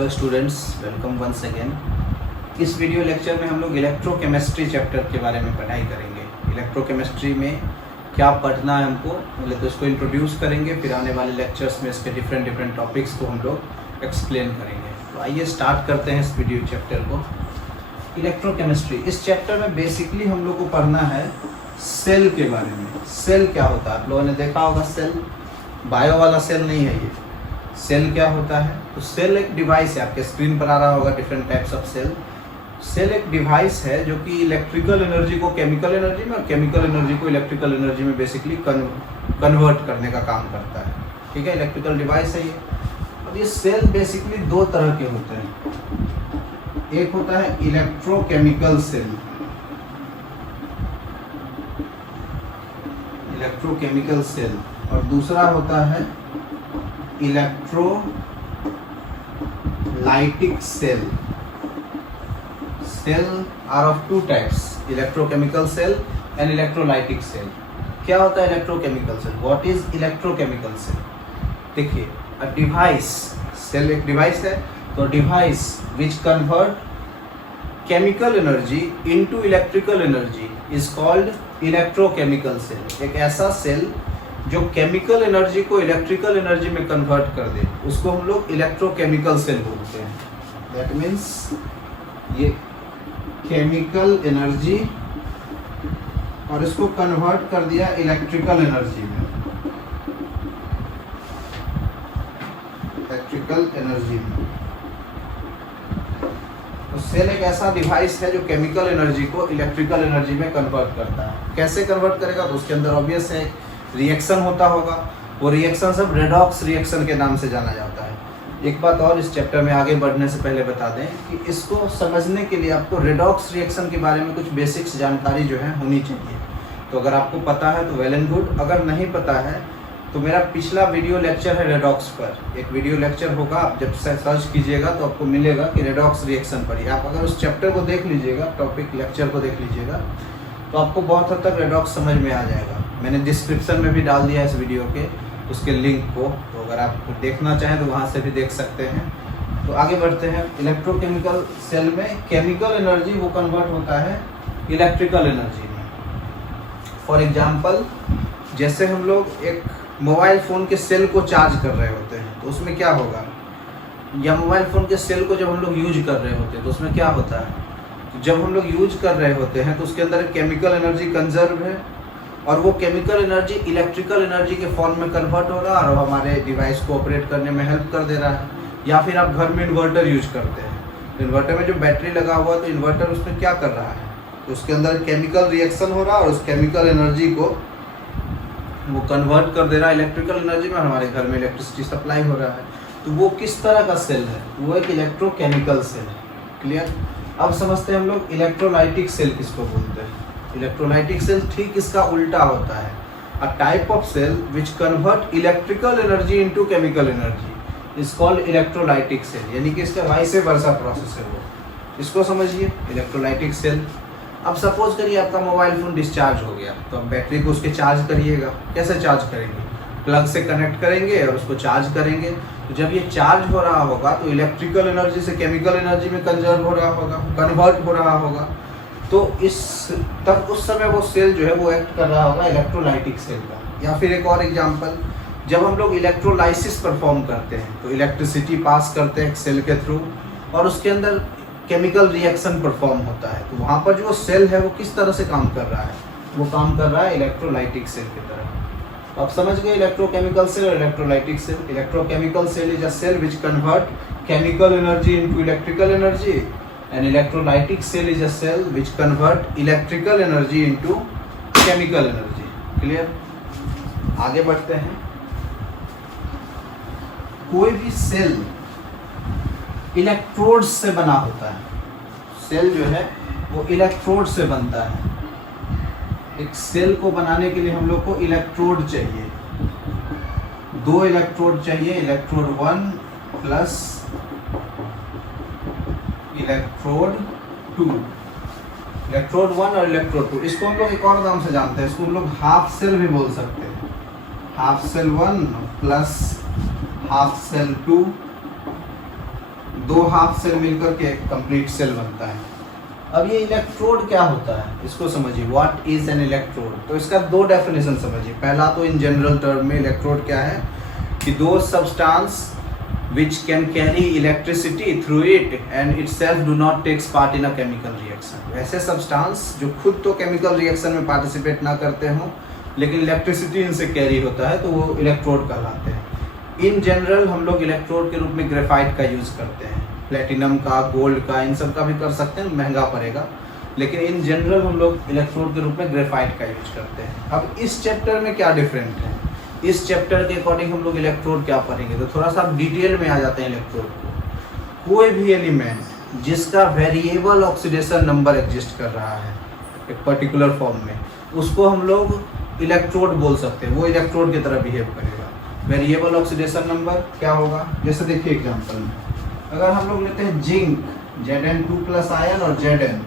Hello students, welcome once again. इस video lecture में हम लोग इलेक्ट्रोकेमिस्ट्री चैप्टर के बारे में पढ़ाई करेंगे। इलेक्ट्रोकेमिस्ट्री में क्या पढ़ना है हमको, पहले तो इसको इंट्रोड्यूस करेंगे, फिर आने वाले लेक्चर्स में इसके डिफरेंट टॉपिक्स को हम लोग एक्सप्लेन करेंगे। तो आइए स्टार्ट करते हैं इस वीडियो चैप्टर को। इलेक्ट्रोकेमिस्ट्री, इस चैप्टर में बेसिकली हम लोग को पढ़ना है सेल के बारे में। सेल क्या होता है, आप लोगों ने देखा होगा सेल, बायो वाला सेल नहीं है ये। सेल क्या होता है, तो सेल एक डिवाइस है, आपके स्क्रीन पर आ रहा होगा different types of cell. Cell एक डिवाइस है जो कि इलेक्ट्रिकल एनर्जी को केमिकल एनर्जी में और केमिकल एनर्जी को इलेक्ट्रिकल एनर्जी में बेसिकली कन्वर्ट करने का काम करता है। ठीक है, इलेक्ट्रिकल डिवाइस है ये। अब ये सेल बेसिकली दो तरह के होते हैं। एक होता है इलेक्ट्रोकेमिकल सेल, इलेक्ट्रोकेमिकल सेल, और दूसरा होता है electrolytic cell. Cell are of two types, electrochemical cell and electrolytic cell. क्या होता है electrochemical cell, what is electrochemical cell? देखिए, अ डिवाइस, सेल एक डिवाइस है, तो device which convert chemical energy into electrical energy is called electrochemical cell. एक ऐसा cell जो केमिकल एनर्जी को इलेक्ट्रिकल एनर्जी में कन्वर्ट कर दे, उसको हम लोग इलेक्ट्रोकेमिकल सेल बोलते हैं। दैट मीन्स ये केमिकल एनर्जी और इसको कन्वर्ट कर दिया इलेक्ट्रिकल एनर्जी में, इलेक्ट्रिकल एनर्जी में। तो सेल एक ऐसा डिवाइस है जो केमिकल एनर्जी को इलेक्ट्रिकल एनर्जी में कन्वर्ट करता है। कैसे कन्वर्ट करेगा, तो उसके अंदर ऑब्वियस है रिएक्शन होता होगा। वो रिएक्शन सब रेडॉक्स रिएक्शन के नाम से जाना जाता है। एक बात और इस चैप्टर में आगे बढ़ने से पहले बता दें कि इसको समझने के लिए आपको रेडॉक्स रिएक्शन के बारे में कुछ बेसिक्स जानकारी जो है होनी चाहिए। तो अगर आपको पता है तो वेल एंड गुड, अगर नहीं पता है तो मेरा पिछला वीडियो लेक्चर है रेडॉक्स पर, एक वीडियो लेक्चर होगा, आप जब सर्च कीजिएगा तो आपको मिलेगा कि रेडॉक्स रिएक्शन पर ही। आप अगर उस चैप्टर को देख लीजिएगा, टॉपिक लेक्चर को देख लीजिएगा, तो आपको बहुत हद तक रेडॉक्स समझ में आ जाएगा। मैंने डिस्क्रिप्शन में भी डाल दिया इस वीडियो के उसके लिंक को, तो अगर आप देखना चाहें तो वहाँ से भी देख सकते हैं। तो आगे बढ़ते हैं। इलेक्ट्रोकेमिकल सेल में केमिकल एनर्जी वो कन्वर्ट होता है इलेक्ट्रिकल एनर्जी में। फॉर एग्जांपल, जैसे हम लोग एक मोबाइल फ़ोन के सेल को चार्ज कर रहे होते हैं, तो उसमें क्या होगा, या मोबाइल फ़ोन के सेल को जब हम लोग यूज कर रहे होते हैं तो उसमें क्या होता है, जब हम लोग यूज कर रहे होते हैं तो उसके अंदर केमिकल एनर्जी कंजर्व है और वो केमिकल एनर्जी इलेक्ट्रिकल एनर्जी के फॉर्म में कन्वर्ट हो रहा है और हमारे डिवाइस को ऑपरेट करने में हेल्प कर दे रहा है। या फिर आप घर में इन्वर्टर यूज करते हैं, तो इन्वर्टर में जो बैटरी लगा हुआ है तो इन्वर्टर उसमें क्या कर रहा है, तो उसके अंदर केमिकल रिएक्शन हो रहा है और उस केमिकल एनर्जी को वो कन्वर्ट कर दे रहा है इलेक्ट्रिकल एनर्जी में, हमारे घर में इलेक्ट्रिसिटी सप्लाई हो रहा है। तो वो किस तरह का सेल है, वो एक इलेक्ट्रोकेमिकल सेल है। क्लियर? अब समझते हैं हम लोग इलेक्ट्रोलाइटिक सेल किसको बोलते हैं। इलेक्ट्रोलाइटिक सेल ठीक इसका उल्टा होता है, a type of cell which convert electrical energy into chemical energy is called electrolytic cell. यानी कि इसका वाइस वर्सा प्रोसेस है वो, इसको समझिए इलेक्ट्रोलाइटिक सेल। अब सपोज करिए आपका मोबाइल फ़ोन डिस्चार्ज हो गया, तो आप बैटरी को उसके चार्ज करिएगा। कैसे चार्ज करेंगे, प्लग से कनेक्ट करेंगे और उसको चार्ज करेंगे। तो जब ये चार्ज हो रहा होगा तो इलेक्ट्रिकल एनर्जी से केमिकल एनर्जी में कंजर्व हो रहा होगा, कन्वर्ट हो रहा होगा। तो उस समय वो सेल जो है वो एक्ट कर रहा होगा इलेक्ट्रोलाइटिक सेल का। या फिर एक और एग्जांपल, जब हम लोग इलेक्ट्रोलाइसिस परफॉर्म करते हैं तो इलेक्ट्रिसिटी पास करते हैं सेल के थ्रू और उसके अंदर केमिकल रिएक्शन परफॉर्म होता है। तो वहाँ पर जो सेल है वो किस तरह से काम कर रहा है, वो काम कर रहा है इलेक्ट्रोलाइटिक सेल की तरह। तो आप समझ गए इलेक्ट्रोकेमिकल सेल और electrolytic cell. Electrochemical cell is a cell which convert chemical energy into electrical energy and electrolytic cell is a cell which convert electrical energy into chemical energy. Clear? आगे बढ़ते हैं। कोई भी सेल इलेक्ट्रोड से बना होता है। सेल जो है वो इलेक्ट्रोड से बनता है। एक सेल को बनाने के लिए हम लोग को इलेक्ट्रोड चाहिए, दो इलेक्ट्रोड चाहिए, इलेक्ट्रोड 1 प्लस इलेक्ट्रोड 2, इलेक्ट्रोड 1 और इलेक्ट्रोड 2। इसको हम लोग एक और नाम से जानते हैं, इसको हम लोग हाफ सेल भी बोल सकते हैं। Half cell 1 plus half cell 2 दो हाफ सेल मिलकर के एक कंप्लीट सेल बनता है। अब ये इलेक्ट्रोड क्या होता है इसको समझिए, व्हाट इज एन इलेक्ट्रोड। तो इसका दो डेफिनेशन समझिए। पहला तो इन जनरल टर्म में इलेक्ट्रोड क्या है कि दो substance which can carry electricity through it and itself do not takes part in a chemical reaction। ऐसे सब्सटेंस जो खुद तो केमिकल रिएक्शन में पार्टिसिपेट ना करते हों लेकिन इलेक्ट्रिसिटी इनसे कैरी होता है तो वो इलेक्ट्रोड कहलाते हैं। इन जनरल हम लोग इलेक्ट्रोड के रूप में ग्रेफाइट का यूज़ करते हैं, प्लेटिनम का, गोल्ड का, इन सब का भी कर सकते हैं, महंगा पड़ेगा, लेकिन इन जनरल हम लोग इलेक्ट्रोड के रूप में ग्रेफाइट का यूज करते हैं। अब इस चैप्टर में क्या डिफरेंट है, इस चैप्टर के अकॉर्डिंग हम लोग इलेक्ट्रोड क्या पढ़ेंगे, तो थोड़ा सा डिटेल में आ जाते हैं इलेक्ट्रोड को। कोई भी एलिमेंट जिसका वेरिएबल ऑक्सीडेशन नंबर एग्जिस्ट कर रहा है एक पर्टिकुलर फॉर्म में, उसको हम लोग इलेक्ट्रोड बोल सकते हैं, वो इलेक्ट्रोड की तरह बिहेव करेगा। वेरिएबल ऑक्सीडेशन नंबर क्या होगा, जैसे देखिए एग्जांपल में अगर हम लोग लेते हैं जिंक Zn2+ आयन और Zn,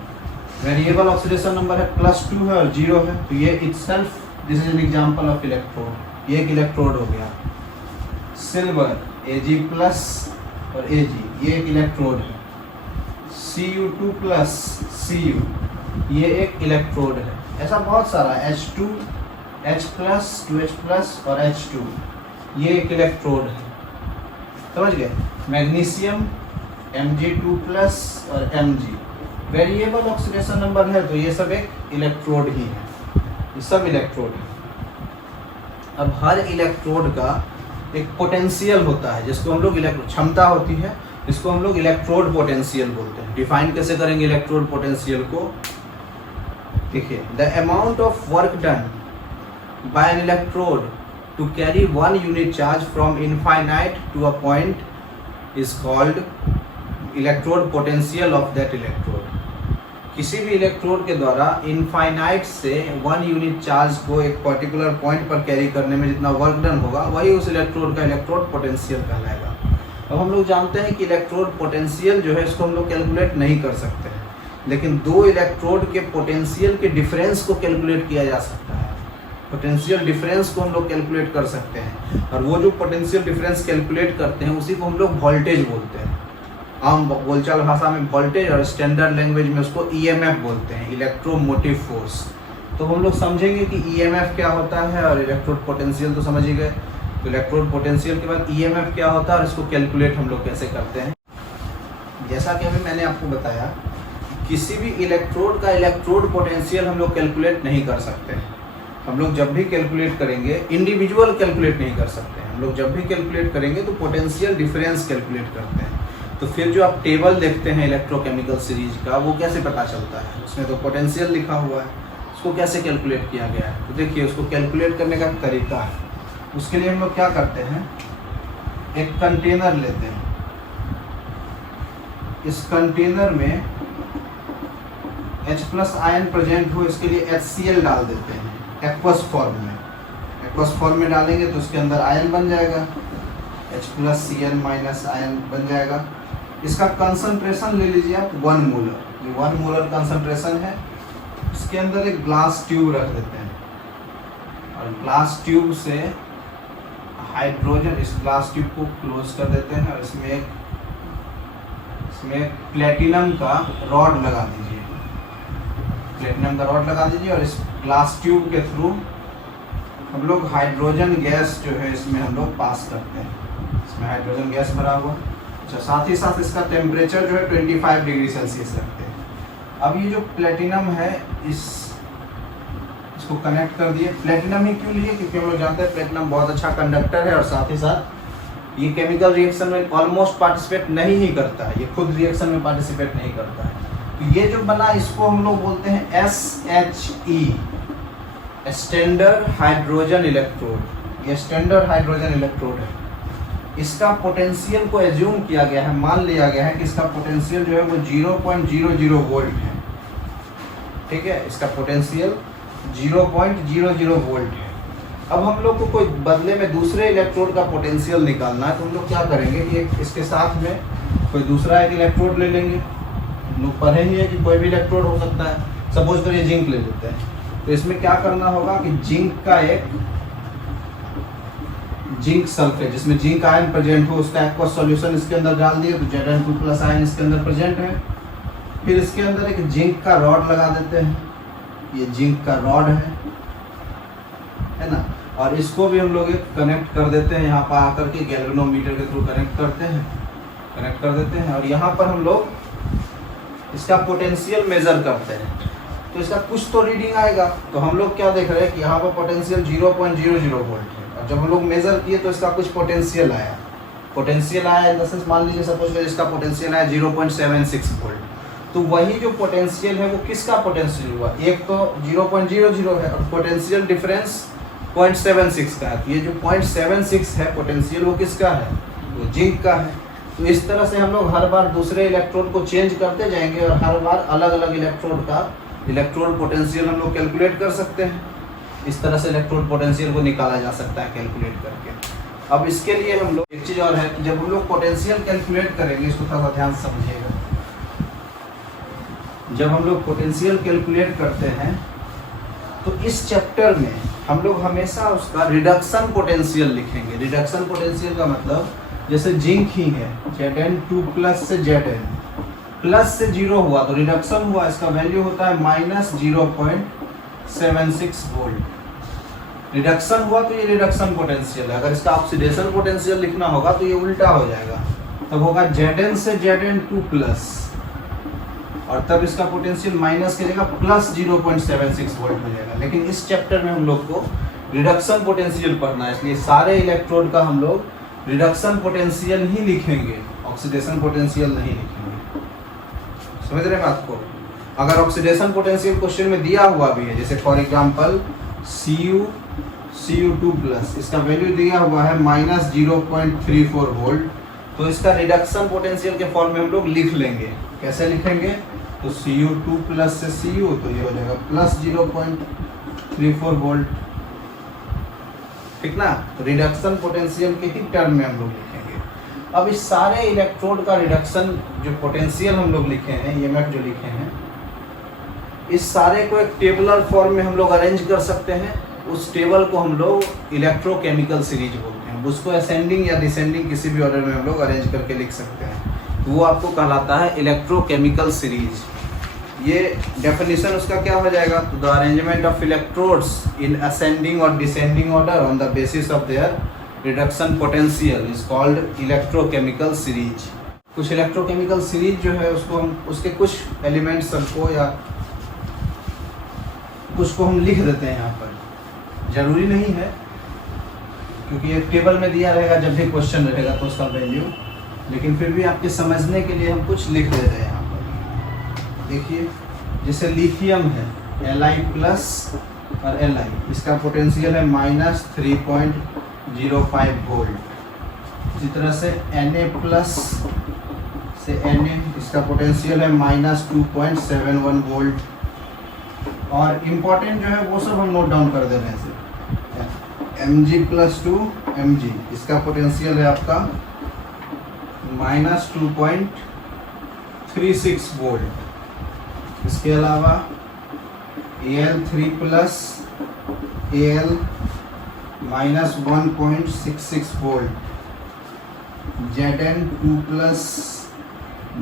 वेरिएबल ऑक्सीडेशन नंबर है +2 है और 0 है, तो ये itself this is an example of electrode, ये एक इलेक्ट्रोड हो गया। सिल्वर Ag+ और Ag, ये एक इलेक्ट्रोड है। Cu2+ Cu, ये एक इलेक्ट्रोड है। ऐसा बहुत सारा H2, H+, 2H+ और H2, ये एक इलेक्ट्रोड है, समझ गए। मैग्नीशियम Mg2+ और Mg, वेरिएबल ऑक्सीडेशन नंबर है तो ये सब एक इलेक्ट्रोड ही है, ये सब इलेक्ट्रोड है। अब हर इलेक्ट्रोड का एक पोटेंशियल होता है जिसको हम लोग क्षमता होती है, इसको हम लोग इलेक्ट्रोड पोटेंशियल बोलते हैं। डिफाइन कैसे करेंगे इलेक्ट्रोड पोटेंशियल को, देखिए the amount of work done by an electrode to carry 1 unit charge from infinite to a point is called electrode potential of that electrode. किसी भी इलेक्ट्रोड के द्वारा इनफाइनाइट से 1 यूनिट चार्ज को एक पर्टिकुलर पॉइंट पर कैरी करने में जितना वर्क डन होगा वही उस इलेक्ट्रोड का इलेक्ट्रोड पोटेंशियल कहलाएगा। अब हम लोग जानते हैं कि इलेक्ट्रोड पोटेंशियल जो है इसको हम लोग कैलकुलेट नहीं कर सकते हैं, लेकिन दो इलेक्ट्रोड के पोटेंशियल के डिफरेंस को कैलकुलेट किया जा सकता है। पोटेंशियल डिफरेंस को हम लोग कैलकुलेट कर सकते हैं, और वो जो पोटेंशियल डिफरेंस कैलकुलेट करते हैं उसी को हम लोग वोल्टेज बोलते हैं। आम बोलचाल भाषा में वोल्टेज और स्टैंडर्ड लैंग्वेज में उसको ईएमएफ बोलते हैं, इलेक्ट्रोमोटिव फोर्स। तो हम लोग समझेंगे कि ईएमएफ क्या होता है और इलेक्ट्रोड पोटेंशियल तो समझ ही गए। तो इलेक्ट्रोड पोटेंशियल के बाद ईएमएफ क्या होता है और इसको कैलकुलेट हम लोग कैसे करते हैं। जैसा कि अभी मैंने आपको बताया, किसी भी इलेक्ट्रोड का इलेक्ट्रोड पोटेंशियल हम लोग कैलकुलेट नहीं कर सकते हैं। हम लोग जब भी कैलकुलेट करेंगे इंडिविजुअल कैलकुलेट नहीं कर सकते हैं। हम लोग जब भी कैलकुलेट करेंगे तो पोटेंशियल डिफरेंस कैलकुलेट करते हैं। तो फिर जो आप टेबल देखते हैं इलेक्ट्रोकेमिकल सीरीज का, वो कैसे पता चलता है, उसमें तो पोटेंशियल लिखा हुआ है, उसको कैसे कैलकुलेट किया गया है। तो देखिए उसको कैलकुलेट करने का तरीका है। उसके लिए हम लोग क्या करते हैं, एक कंटेनर लेते हैं, इस कंटेनर में H+ आयन प्रेजेंट हो, इसके लिए HCl डाल देते हैं एक्वस फॉर्म में। एक्वस फॉर्म में डालेंगे तो उसके अंदर आयन बन जाएगा, H+Cl- आयन बन जाएगा। इसका कंसंट्रेशन ले लीजिए आप 1 मोलर, ये 1 मोलर कंसंट्रेशन है। इसके अंदर एक ग्लास ट्यूब रख देते हैं और ग्लास ट्यूब से हाइड्रोजन, इस ग्लास ट्यूब को क्लोज कर देते हैं और इसमें प्लेटिनम का रॉड लगा दीजिए, प्लेटिनम का रॉड लगा दीजिए और इस ग्लास ट्यूब के थ्रू हम लोग हाइड्रोजन गैस जो है इसमें हम लोग पास करते हैं। इसमें हाइड्रोजन गैस भरा हुआ। अच्छा, साथ ही साथ इसका टेम्परेचर जो है 25 डिग्री सेल्सियस रखते हैं। अब ये जो प्लेटिनम है इसको कनेक्ट कर दिए। प्लेटिनम ही क्यों लिए, क्योंकि हम लोग जानते हैं प्लेटिनम बहुत अच्छा कंडक्टर है और साथ ही साथ ये केमिकल रिएक्शन में ऑलमोस्ट पार्टिसिपेट नहीं ही करता है, ये खुद रिएक्शन में पार्टिसिपेट नहीं करता है। तो ये जो बना इसको हम लोग बोलते हैं SHE, स्टैंडर्ड हाइड्रोजन इलेक्ट्रोड। ये स्टैंडर्ड हाइड्रोजन इलेक्ट्रोड है। इसका पोटेंशियल को एज्यूम किया गया है, मान लिया गया है कि इसका पोटेंशियल जो है वो 0.00 वोल्ट है। ठीक है, इसका पोटेंशियल 0.00 वोल्ट है। अब हम लोग को कोई बदले में दूसरे इलेक्ट्रोड का पोटेंशियल निकालना है, तो हम लोग क्या करेंगे कि इसके साथ में कोई दूसरा एक इलेक्ट्रोड ले लेंगे। हम लोग पढ़े ही है कि कोई भी इलेक्ट्रोड हो सकता है। सपोज करिए जिंक ले लेते हैं, तो इसमें क्या करना होगा कि जिंक का एक जिंक सल्फेट, जिसमें जिंक आयन प्रेजेंट हो, उसका एक्वस सॉल्यूशन इसके अंदर डाल दिए तो Zn2+ आयन इसके अंदर प्रेजेंट है। फिर इसके अंदर एक जिंक का रॉड लगा देते हैं, ये जिंक का रॉड है ना, और इसको भी हम लोग एक कनेक्ट कर देते हैं यहाँ पर आकर के गैल्वेनोमीटर के थ्रू कनेक्ट कर देते हैं और यहाँ पर हम लोग इसका पोटेंशियल मेजर करते हैं। तो इसका कुछ तो रीडिंग आएगा, तो हम लोग क्या देख रहे हैं कि यहाँ पर पोटेंशियल 0.00 वोल्ट है और जब हम लोग मेजर किए तो इसका कुछ पोटेंशियल आया इन द सेंस, मान लीजिए सपोज इसका पोटेंशियल आया 0.76 वोल्ट। तो वही जो पोटेंशियल है वो किसका पोटेंशियल हुआ, एक तो 0.00 है और पोटेंशियल डिफरेंस 0.76 का है। तो ये जो 0.76 है पोटेंशियल वो किसका है, वो जिंक का है। तो इस तरह से हम लोग हर बार दूसरे इलेक्ट्रोड को चेंज करते जाएंगे और हर बार अलग अलग इलेक्ट्रोड का इलेक्ट्रोड पोटेंशियल हम लोग कैलकुलेट कर सकते हैं। इस तरह से इलेक्ट्रोड पोटेंशियल को निकाला जा सकता है कैलकुलेट करके। अब इसके लिए हम लोग एक चीज़ और है कि जब हम लोग पोटेंशियल कैलकुलेट करेंगे, इसको थोड़ा सा ध्यान से समझिएगा। जब हम लोग पोटेंशियल कैलकुलेट करते हैं तो इस चैप्टर में हम लोग हमेशा उसका रिडक्शन पोटेंशियल लिखेंगे। रिडक्शन पोटेंशियल का मतलब जैसे जिंक ही है, Zn2+ से Zn प्लस से 0 हुआ तो रिडक्शन हुआ, इसका वैल्यू होता है -0.76 वोल्ट। रिडक्शन हुआ तो ये रिडक्शन पोटेंशियल है। अगर इसका ऑक्सीडेशन पोटेंशियल लिखना होगा तो ये उल्टा हो जाएगा, तब होगा Zn से Zn2+ और तब इसका पोटेंशियल माइनस की जगह +0.76 वोल्ट मिलेगा। लेकिन इस चैप्टर में हम लोग को रिडक्शन पोटेंशियल पढ़ना है, इसलिए सारे इलेक्ट्रोड का हम लोग रिडक्शन पोटेंशियल ही लिखेंगे, ऑक्सीडेशन पोटेंशियल नहीं लिखेंगे। समझ रहे हैं बात को। अगर ऑक्सीडेशन पोटेंशियल क्वेश्चन में दिया हुआ भी है, जैसे फॉर एग्जांपल Cu2+, इसका वैल्यू दिया हुआ है -0.34 वोल्ट, तो इसका रिडक्शन पोटेंशियल के फॉर्म में हम लोग लिख लेंगे। कैसे लिखेंगे, तो Cu2+ से Cu तो ये हो जाएगा +0.34 वोल्ट, ठीक ना। तो रिडक्शन पोटेंशियल के ही टर्म में हम लोग लिखेंगे। अब इस सारे इलेक्ट्रोड का रिडक्शन जो पोटेंशियल हम लोग लिखे हैं, EMF जो लिखे हैं, इस सारे को एक टेबुलर फॉर्म में हम लोग अरेंज कर सकते हैं। उस टेबल को हम लोग इलेक्ट्रोकेमिकल सीरीज बोलते हैं। उसको असेंडिंग या डिसेंडिंग किसी भी ऑर्डर में हम लोग अरेंज करके लिख सकते हैं, वो आपको कहलाता है इलेक्ट्रोकेमिकल सीरीज। ये डेफिनेशन उसका क्या हो जाएगा, तो the arrangement of electrodes in ascending और descending order on the basis of their reduction potential is called electrochemical series. कुछ इलेक्ट्रोकेमिकल सीरीज जो है उसको हम उसके कुछ एलिमेंट्स सबको या कुछ को हम लिख देते हैं यहाँ पर, जरूरी नहीं है क्योंकि एक टेबल में दिया रहेगा जब भी क्वेश्चन रहेगा तो उसका वैल्यू, लेकिन फिर भी आपके समझने के लिए हम कुछ लिख देते हैं यहाँ पर। देखिए जैसे लिथियम है Li+ और Li, इसका पोटेंशियल है -3.05 वोल्ट। इसी तरह से Na+ से Na, इसका पोटेंशियल है -2.71 वोल्ट। और इम्पोर्टेंट जो है वो सब हम नोट डाउन कर दे रहे हैं। Mg+2 Mg, इसका पोटेंशियल है आपका -2.36 वोल्ट। इसके अलावा Al3+ Al -1.66 volt. Zn2+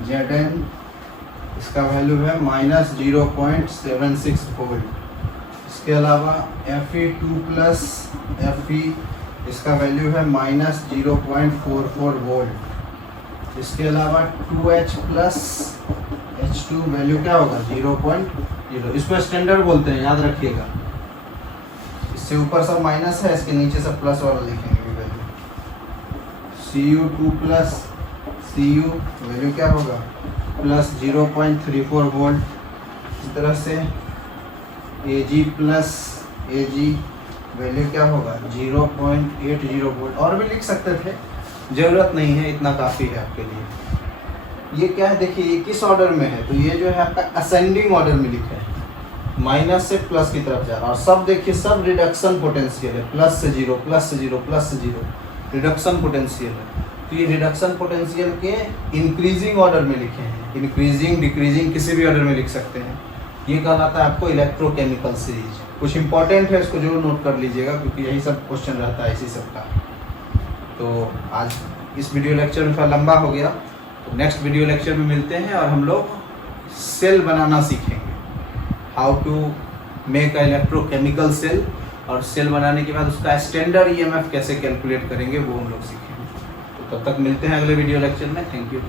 Zn, इसका वैल्यू है -0.76 वोल्ट। इसके अलावा Fe2+ Fe, इसका वैल्यू है -0.44 वोल्ट। इसके अलावा 2H+ H2 वैल्यू क्या होगा 0.0, इसको स्टैंडर्ड बोलते हैं, याद रखिएगा। इससे ऊपर सब माइनस है, इसके नीचे सब प्लस वाला लिखेंगे वैल्यू। Cu2+ Cu वैल्यू क्या होगा +0.34 वोल्ट। इस तरह से Ag+ Ag वैल्यू क्या होगा 0.80 वोल्ट। और भी लिख सकते थे, ज़रूरत नहीं है, इतना काफ़ी है आपके लिए। ये क्या है देखिए, ये किस ऑर्डर में है, तो ये जो है आपका असेंडिंग ऑर्डर में लिखा है, माइनस से प्लस की तरफ जा रहा है। और सब देखिए सब रिडक्शन पोटेंशियल है, +0 +0 +0 रिडक्शन पोटेंशियल है। तो ये रिडक्शन पोटेंशियल के इंक्रीजिंग ऑर्डर में लिखे हैं, इंक्रीजिंग डिक्रीजिंग किसी भी ऑर्डर में लिख सकते हैं। ये कहलाता है आपको इलेक्ट्रोकेमिकल सीरीज। कुछ इंपॉर्टेंट है, इसको जरूर नोट कर लीजिएगा क्योंकि यही सब क्वेश्चन रहता है इसी सब का। तो आज इस वीडियो लेक्चर में थोड़ा लंबा हो गया, तो नेक्स्ट वीडियो लेक्चर में मिलते हैं और हम लोग सेल बनाना सीखेंगे, how to make a electrochemical cell, और सेल बनाने के बाद उसका स्टैंडर्ड ईएमएफ कैसे कैलकुलेट करेंगे वो हम लोग सीखेंगे। तो तब तक मिलते हैं अगले वीडियो लेक्चर में। Thank you.